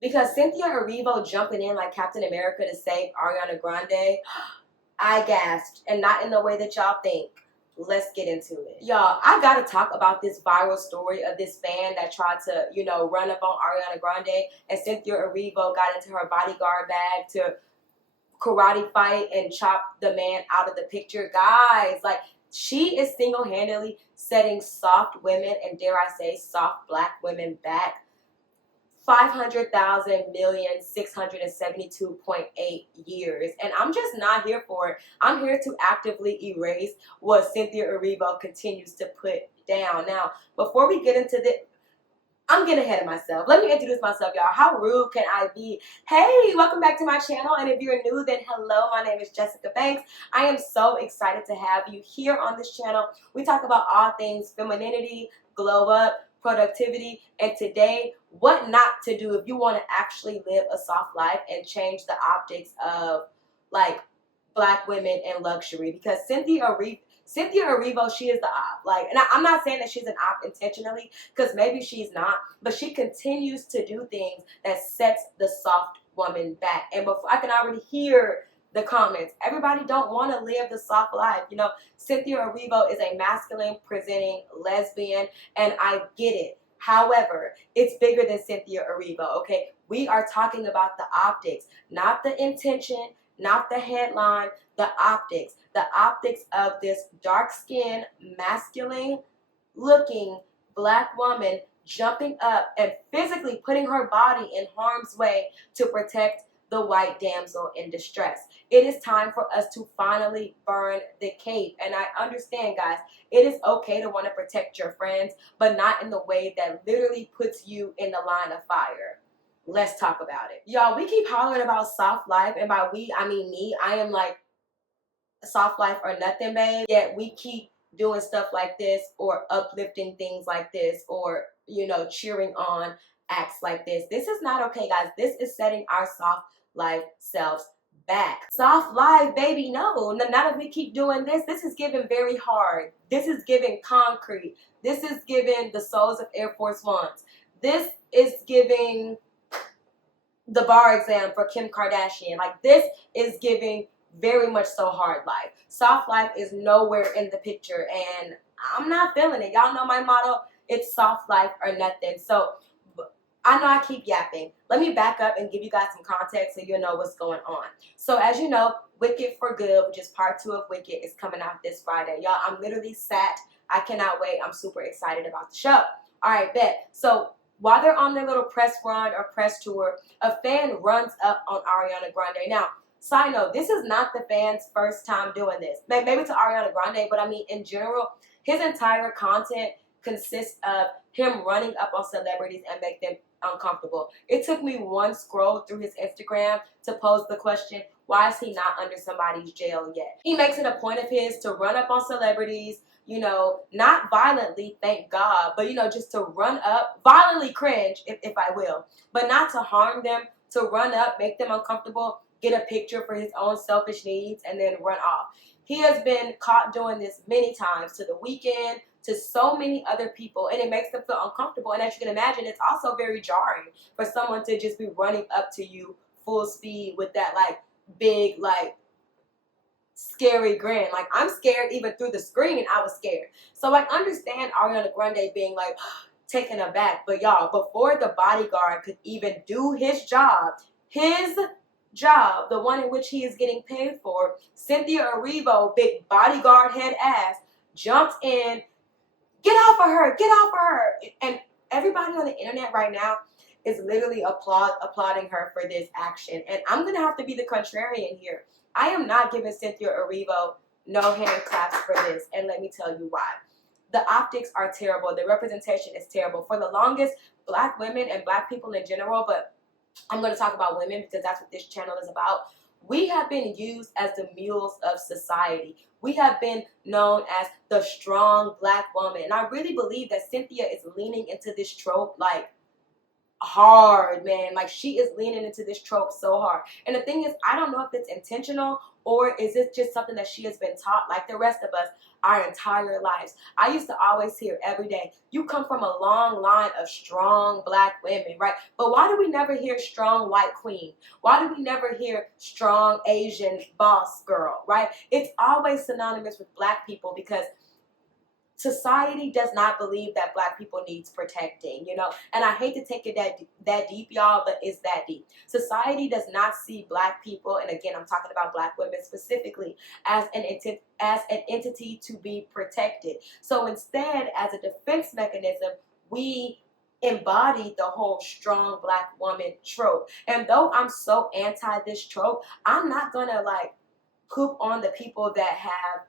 Because Cynthia Erivo jumping in like Captain America to save Ariana Grande, I gasped, and not in the way that y'all think. Let's get into it. Y'all, I gotta talk about this viral story of this fan that tried to, run up on Ariana Grande, and Cynthia Erivo got into her bodyguard bag to karate fight and chop the man out of the picture. Guys, like, she is single-handedly setting soft women, and dare I say soft black women, back 500,000,672.8 years. And I'm just not here for it. I'm here to actively erase what Cynthia Erivo continues to put down. Now, before we get into this, I'm getting ahead of myself. Let me introduce myself, y'all. How rude can I be? Hey, welcome back to my channel. And if you're new, then hello. My name is Jessyka Banks. I am so excited to have you here on this channel. We talk about all things femininity, glow up, productivity, and today, what not to do if you want to actually live a soft life and change the optics of, like, black women in luxury. Because Cynthia Erivo, she is the op. Like, and I'm not saying that she's an op intentionally, because maybe she's not, but she continues to do things that sets the soft woman back. And before I can already hear the comments, everybody don't want to live the soft life. Cynthia Erivo is a masculine presenting lesbian, and I get it. However, it's bigger than Cynthia Erivo, okay? We are talking about the optics, not the intention, not the headline, the optics. The optics of this dark-skinned, masculine-looking black woman jumping up and physically putting her body in harm's way to protect the white damsel in distress. It is time for us to finally burn the cape. And I understand, guys, it is okay to want to protect your friends, but not in the way that literally puts you in the line of fire. Let's talk about it. Y'all, we keep hollering about soft life, and by we, I mean me. I am like soft life or nothing, babe. Yet we keep doing stuff like this, or uplifting things like this, or, cheering on acts like this. This is not okay, guys. This is setting our soft life selves back. Soft life, baby, no. Not if we keep doing this. This is giving very hard. This is giving concrete. This is giving the souls of Air Force Ones. This is giving the bar exam for Kim Kardashian. Like, this is giving very much so hard life. Soft life is nowhere in the picture, and I'm not feeling it. Y'all know my motto, it's soft life or nothing. So I know I keep yapping. Let me back up and give you guys some context so you'll know what's going on. So as you know, Wicked for Good, which is part 2 of Wicked, is coming out this Friday. Y'all, I'm literally sat. I cannot wait. I'm super excited about the show. All right, bet. So while they're on their little press run or press tour, a fan runs up on Ariana Grande. Now, side note, this is not the fan's first time doing this. Maybe to Ariana Grande, but I mean, in general, his entire content consists of him running up on celebrities and make them uncomfortable. It took me one scroll through his Instagram to pose the question, why is he not under somebody's jail yet? He makes it a point of his to run up on celebrities, not violently, thank God, but, just to run up, violently cringe, if I will, but not to harm them, to run up, make them uncomfortable, get a picture for his own selfish needs, and then run off. He has been caught doing this many times, to The Weeknd, to so many other people, and it makes them feel uncomfortable. And as you can imagine, it's also very jarring for someone to just be running up to you full speed with that, like, big, like, scary grin. Like, I'm scared even through the screen. I was scared. So I understand Ariana Grande being like taken aback, but y'all, before the bodyguard could even do his job, the one in which he is getting paid for, Cynthia Erivo, big bodyguard head ass, jumps in, get off of her, get off of her. And everybody on the internet right now is literally applauding her for this action. And I'm going to have to be the contrarian here. I am not giving Cynthia Erivo no hand claps for this, and let me tell you why. The optics are terrible. The representation is terrible. For the longest, black women and black people in general, but I'm going to talk about women because that's what this channel is about. We have been used as the mules of society. We have been known as the strong black woman. And I really believe that Cynthia is leaning into this trope, like, hard, man. Like, she is leaning into this trope so hard. And the thing is, I don't know if it's intentional or is it just something that she has been taught like the rest of us our entire lives. I used to always hear every day, you come from a long line of strong black women, right? But why do we never hear strong white queen? Why do we never hear strong Asian boss girl, right? It's always synonymous with black people because society does not believe that black people needs protecting, you know, and I hate to take it that deep, y'all, but it's that deep. Society does not see black people, and again, I'm talking about black women specifically, as an entity to be protected. So instead, as a defense mechanism, we embody the whole strong black woman trope. And though I'm so anti this trope, I'm not gonna like poop on the people that have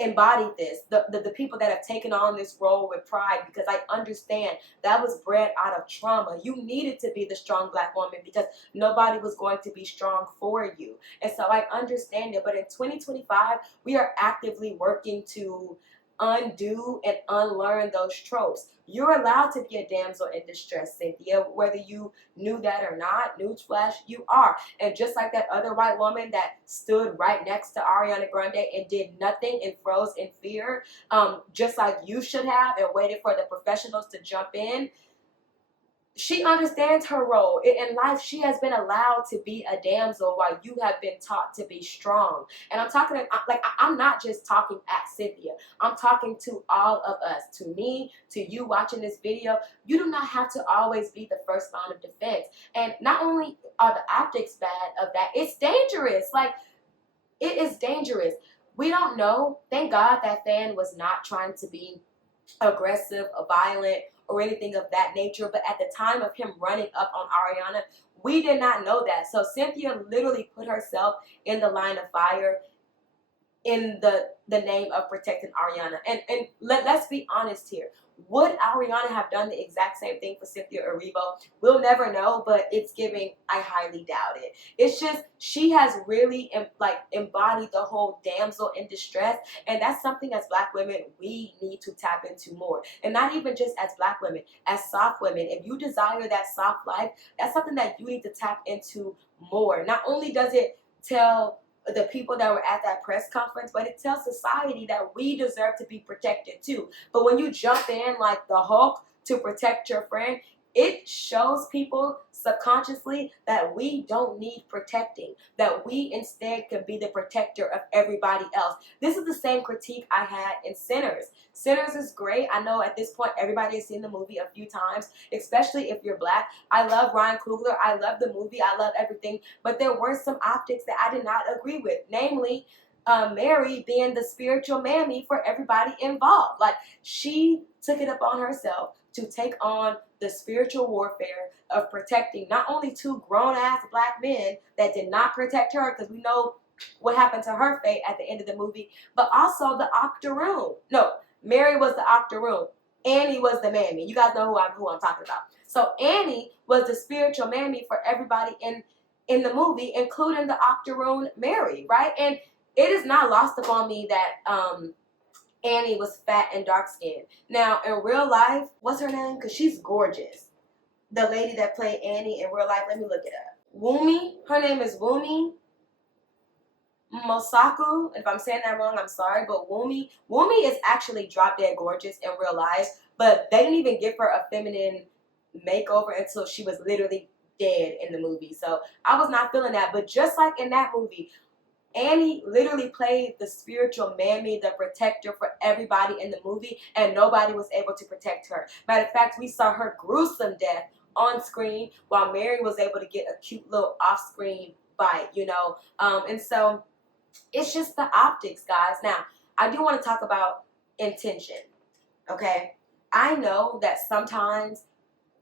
embodied this, the people that have taken on this role with pride, because I understand that was bred out of trauma. You needed to be the strong black woman because nobody was going to be strong for you. And so I understand it. But in 2025, we are actively working to undo and unlearn those tropes. You're allowed to be a damsel in distress, Cynthia, whether you knew that or not. Newsflash, you are. And just like that other white woman that stood right next to Ariana Grande and did nothing and froze in fear, just like you should have, and waited for the professionals to jump in, she understands her role in life. She has been allowed to be a damsel while you have been taught to be strong. And I'm talking I'm not just talking at Cynthia. I'm talking to all of us, to me, to you watching this video. You do not have to always be the first line of defense. And not only are the optics bad of that, it's dangerous. Like, it is dangerous. We don't know. Thank God that fan was not trying to be aggressive or violent or anything of that nature, but at the time of him running up on Ariana, we did not know that. So Cynthia literally put herself in the line of fire in the name of protecting Ariana. And let's be honest here. Would Ariana have done the exact same thing for Cynthia Erivo? We'll never know, but it's giving, I highly doubt it. It's just, she has really embodied the whole damsel in distress, and that's something as black women we need to tap into more. And not even just as black women, as soft women. If you desire that soft life, that's something that you need to tap into more. Not only does it tell the people that were at that press conference, but it tells society that we deserve to be protected too. But when you jump in like the Hulk to protect your friend, it shows people subconsciously that we don't need protecting, that we instead can be the protector of everybody else. This is the same critique I had in Sinners. Sinners is great. I know at this point everybody has seen the movie a few times, especially if you're black. I love Ryan Coogler. I love the movie. I love everything. But there were some optics that I did not agree with, namely Mary being the spiritual mammy for everybody involved. Like, she took it upon herself to take on the spiritual warfare of protecting not only two grown-ass black men that did not protect her, because we know what happened to her fate at the end of the movie, but also the octoroon. No, Mary was the octoroon. Annie was the mammy. You guys know who I'm talking about. So Annie was the spiritual mammy for everybody in the movie, including the octoroon Mary, right? And it is not lost upon me that Annie was fat and dark-skinned. Now, in real life, what's her name? Because she's gorgeous. The lady that played Annie in real life, let me look it up. Wumi, her name is Wumi Mosaku. If I'm saying that wrong, I'm sorry. But Wumi is actually drop dead gorgeous in real life. But they didn't even give her a feminine makeover until she was literally dead in the movie. So I was not feeling that. But just like in that movie, Annie literally played the spiritual mammy, the protector for everybody in the movie, and nobody was able to protect her. Matter of fact, we saw her gruesome death on screen while Mary was able to get a cute little off-screen bite, you know. And so it's just the optics, guys. Now, I do want to talk about intention, okay? I know that sometimes,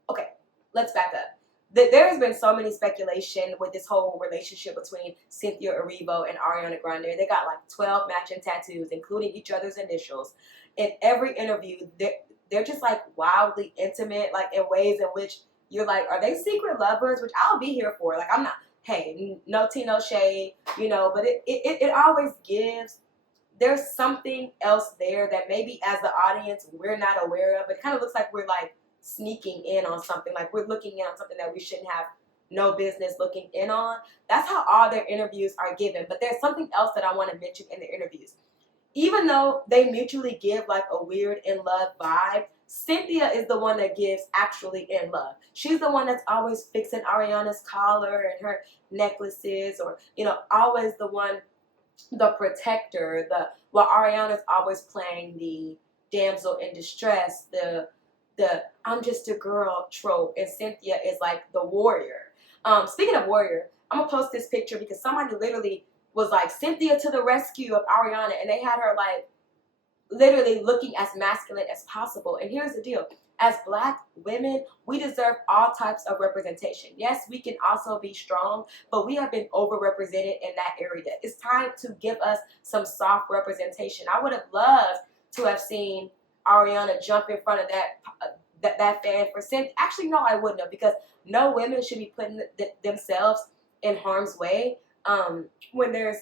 okay, let's back up. There has been so many speculation with this whole relationship between Cynthia Erivo and Ariana Grande. They got like 12 matching tattoos, including each other's initials. In every interview, they're just like wildly intimate, like in ways in which you're like, are they secret lovers? Which I'll be here for. Like, I'm not, hey, no tea, no shade, you know, but it always gives, there's something else there that maybe as the audience we're not aware of. It kind of looks like we're like sneaking in on something. Like we're looking in on something that we shouldn't have no business looking in on. That's how all their interviews are given. But there's something else that I want to mention in the interviews. Even though they mutually give like a weird in love vibe, Cynthia is the one that gives actually in love. She's the one that's always fixing Ariana's collar and her necklaces, or, you know, always the one, the protector, while Ariana's always playing the damsel in distress, the I'm just a girl trope, and Cynthia is like the warrior. Speaking of warrior, I'm gonna post this picture because somebody literally was like, Cynthia to the rescue of Ariana, and they had her like literally looking as masculine as possible. And here's the deal. As Black women, we deserve all types of representation. Yes, we can also be strong, but we have been overrepresented in that area. It's time to give us some soft representation. I would have loved to have seen Ariana jump in front of that fan for Cynthia. Actually, no, I wouldn't have, because no women should be putting themselves in harm's way when there's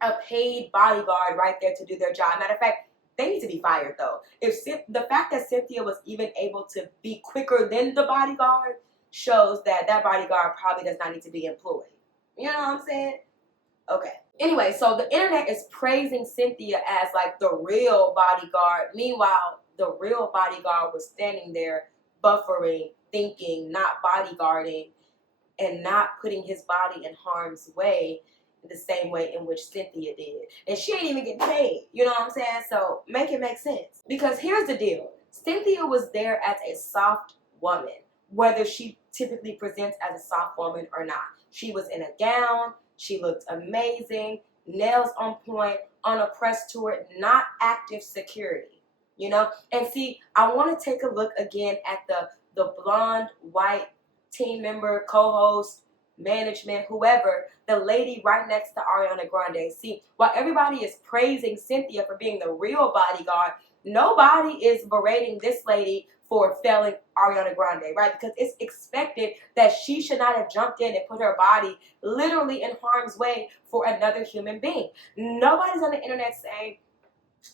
a paid bodyguard right there to do their job. Matter of fact, they need to be fired, though. If the fact that Cynthia was even able to be quicker than the bodyguard shows that that bodyguard probably does not need to be employed. You know what I'm saying? Okay. Anyway, so the internet is praising Cynthia as like the real bodyguard. Meanwhile, the real bodyguard was standing there buffering, thinking, not bodyguarding, and not putting his body in harm's way the same way in which Cynthia did. And she ain't even getting paid. You know what I'm saying? So make it make sense. Because here's the deal. Cynthia was there as a soft woman, whether she typically presents as a soft woman or not. She was in a gown. She looked amazing. Nails on point, on a press tour, not active security. You know? And see, I want to take a look again at the blonde, white team member, co-host, management, whoever, the lady right next to Ariana Grande. See, while everybody is praising Cynthia for being the real bodyguard, nobody is berating this lady for failing Ariana Grande, right? Because it's expected that she should not have jumped in and put her body literally in harm's way for another human being. Nobody's on the internet saying,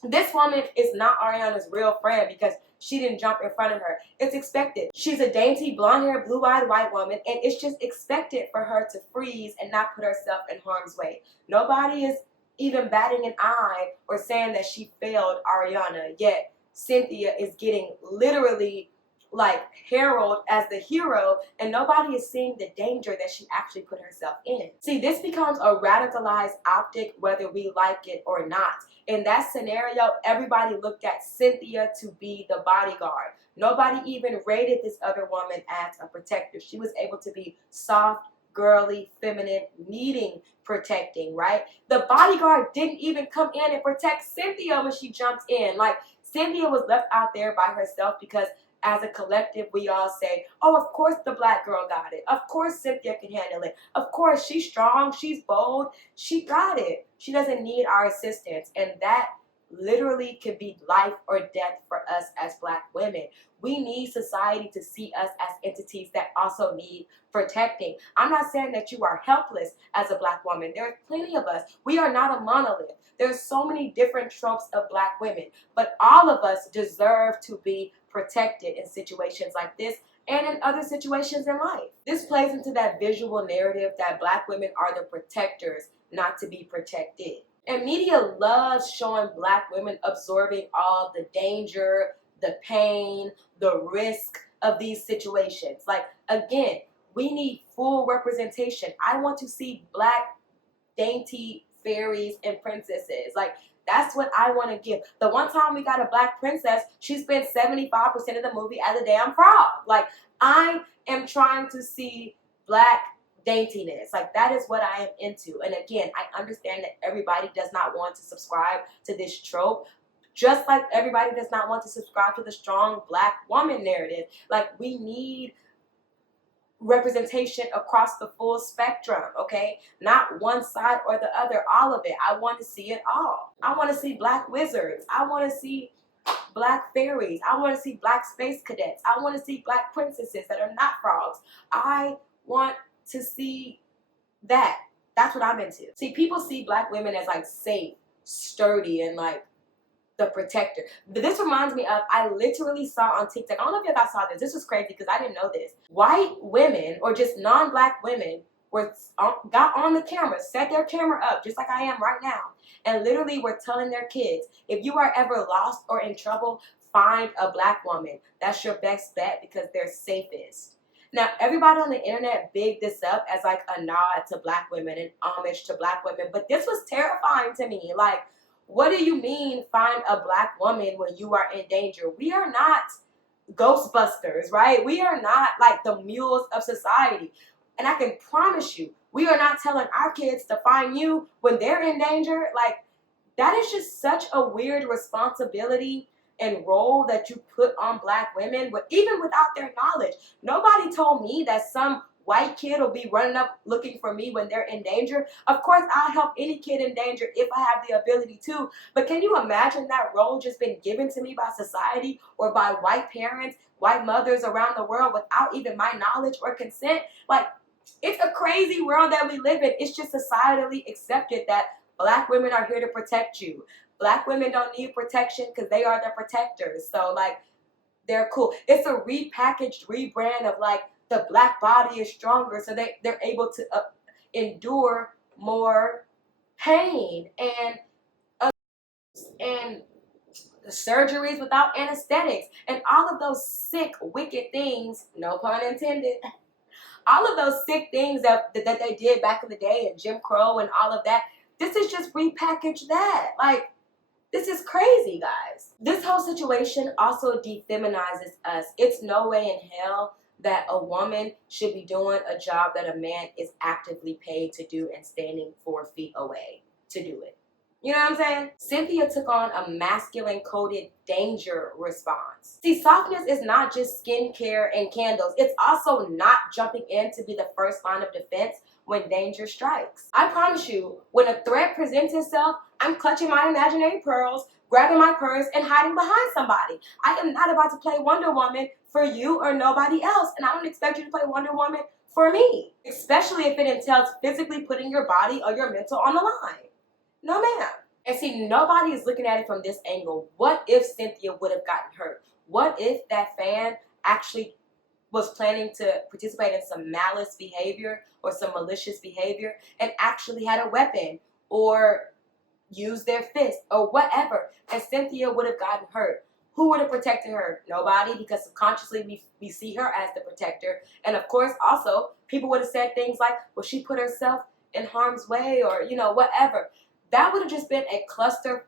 this woman is not Ariana's real friend because she didn't jump in front of her. It's expected. She's a dainty, blonde-haired, blue-eyed white woman, and it's just expected for her to freeze and not put herself in harm's way. Nobody is even batting an eye or saying that she failed Ariana, yet Cynthia is getting literally like heralded as the hero, and nobody is seeing the danger that she actually put herself in. See, this becomes a radicalized optic whether we like it or not. In that scenario, everybody looked at Cynthia to be the bodyguard. Nobody even rated this other woman as a protector. She was able to be soft, girly, feminine, needing protecting, right? The bodyguard didn't even come in and protect Cynthia when she jumped in. Like, Cynthia was left out there by herself because as a collective, we all say, oh, of course the Black girl got it. Of course Cynthia can handle it. Of course she's strong, she's bold, she got it. She doesn't need our assistance. And that literally could be life or death for us as Black women. We need society to see us as entities that also need protecting. I'm not saying that you are helpless as a Black woman. There are plenty of us. We are not a monolith. There's so many different tropes of Black women, but all of us deserve to be protected in situations like this and in other situations in life. This plays into that visual narrative that Black women are the protectors, not to be protected. And media loves showing Black women absorbing all the danger, the pain, the risk of these situations. Like, again, we need full representation. I want to see Black dainty fairies and princesses. Like, that's what I want to give. The one time we got a Black princess, she spent 75% of the movie as a damn frog. Like, I am trying to see Black daintiness. Like, that is what I am into. And again, I understand that everybody does not want to subscribe to this trope, just like everybody does not want to subscribe to the strong Black woman narrative. Like, we need representation across the full spectrum, okay? Not one side or the other, all of it. I want to see it all. I want to see Black wizards. I want to see Black fairies. I want to see Black space cadets. I want to see Black princesses that are not frogs. I want to see that. That's what I'm into. See, people see Black women as like safe, sturdy, and like the protector. This reminds me of, I literally saw on TikTok, I don't know if you guys saw this. This was crazy because I didn't know this. White women, or just non-black women, got on the camera, set their camera up just like I am right now, and literally were telling their kids, if you are ever lost or in trouble, find a black woman. That's your best bet because they're safest. Now, everybody on the internet bigged this up as like a nod to black women and homage to black women, but this was terrifying to me. Like, what do you mean find a black woman when you are in danger? We are not Ghostbusters, right? We are not like the mules of society. And I can promise you, we are not telling our kids to find you when they're in danger. Like, that is just such a weird responsibility and role that you put on black women, but even without their knowledge. Nobody told me that some white kid will be running up looking for me when they're in danger. Of course, I'll help any kid in danger if I have the ability to, but can you imagine that role just been given to me by society or by white parents, white mothers around the world without even my knowledge or consent? Like, it's a crazy world that we live in. It's just societally accepted that black women are here to protect you. Black women don't need protection because they are the protectors. So, like, they're cool. It's a repackaged rebrand of, like, the black body is stronger, so they're able to endure more pain and surgeries without anesthetics and all of those sick, wicked things, no pun intended, all of those sick things that they did back in the day and Jim Crow and all of that. This is just repackaged that. Like, this is crazy, guys. This whole situation also defeminizes us. It's no way in hell that a woman should be doing a job that a man is actively paid to do and standing 4 feet away to do it. You know what I'm saying? Cynthia took on a masculine-coded danger response. See, softness is not just skincare and candles. It's also not jumping in to be the first line of defense when danger strikes. I promise you, when a threat presents itself, I'm clutching my imaginary pearls, grabbing my purse, and hiding behind somebody. I am not about to play Wonder Woman for you or nobody else, and I don't expect you to play Wonder Woman for me, especially if it entails physically putting your body or your mental on the line. No, ma'am. And see, nobody is looking at it from this angle. What if Cynthia would have gotten hurt? What if that fan actually was planning to participate in some malice behavior or some malicious behavior and actually had a weapon or used their fist or whatever, and Cynthia would have gotten hurt? Who would have protected her? Nobody, because subconsciously we see her as the protector. And of course, also, people would have said things like, well, she put herself in harm's way or, you know, whatever. That would have just been a cluster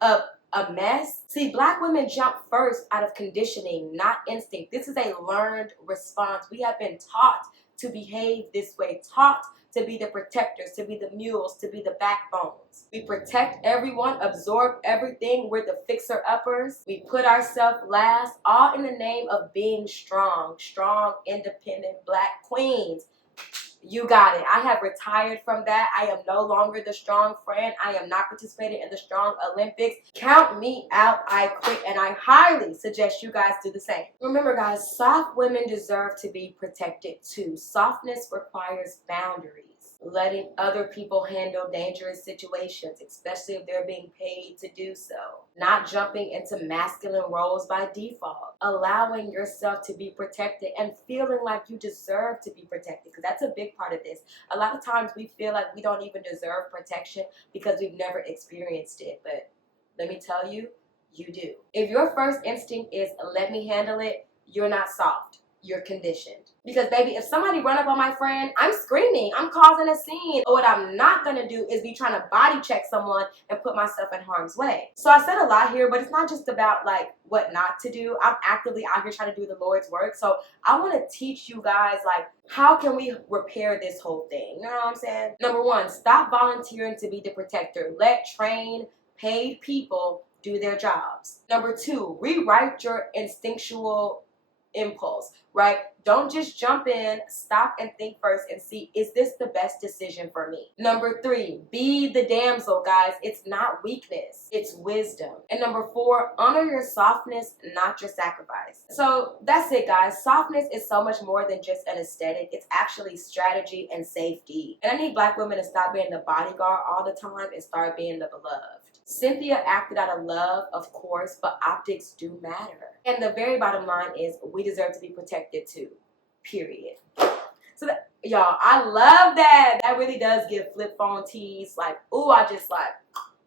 of a mess. See, black women jump first out of conditioning, not instinct. This is a learned response. We have been taught to behave this way, taught to be the protectors, to be the mules, to be the backbones. We protect everyone, absorb everything. We're the fixer-uppers. We put ourselves last, all in the name of being strong, independent black queens. You got it. I have retired from that. I am no longer the strong friend. I am not participating in the strong Olympics. Count me out. I quit. And I highly suggest you guys do the same. Remember, guys, soft women deserve to be protected too. Softness requires boundaries. Letting other people handle dangerous situations, especially if they're being paid to do so. Not jumping into masculine roles by default. Allowing yourself to be protected and feeling like you deserve to be protected, because that's a big part of this. A lot of times we feel like we don't even deserve protection because we've never experienced it, but let me tell you, you do. If your first instinct is let me handle it, you're not soft. You're conditioned. Because baby, if somebody run up on my friend, I'm screaming, I'm causing a scene. Or what I'm not gonna do is be trying to body check someone and put myself in harm's way. So I said a lot here, but it's not just about like what not to do. I'm actively out here trying to do the Lord's work. So I wanna teach you guys like how can we repair this whole thing? You know what I'm saying? Number one, stop volunteering to be the protector. Let trained, paid people do their jobs. Number two, rewrite your instinctual impulse, right? Don't just jump in, stop and think first and see, is this the best decision for me? Number three, be the damsel, guys. It's not weakness, it's wisdom. And number four, honor your softness, not your sacrifice. So that's it, guys. Softness is so much more than just an aesthetic. It's actually strategy and safety. And I need black women to stop being the bodyguard all the time and start being the beloved. Cynthia acted out of love, of course, but optics do matter. And the very bottom line is we deserve to be protected too. Period. So that, y'all, I love that. That really does give flip phone tease. Like, ooh, I just like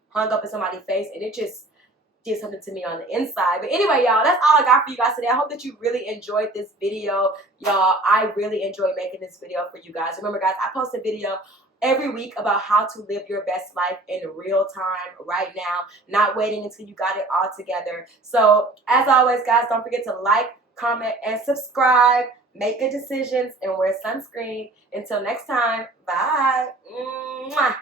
hung up in somebody's face, and it just did something to me on the inside. But anyway, y'all, that's all I got for you guys today. I hope that you really enjoyed this video. Y'all, I really enjoy making this video for you guys. Remember, guys, I post a video every week about how to live your best life in real time right now, not waiting until you got it all together. So as always, guys, don't forget to like, comment, and subscribe. Make good decisions and wear sunscreen. Until next time, bye. Mwah.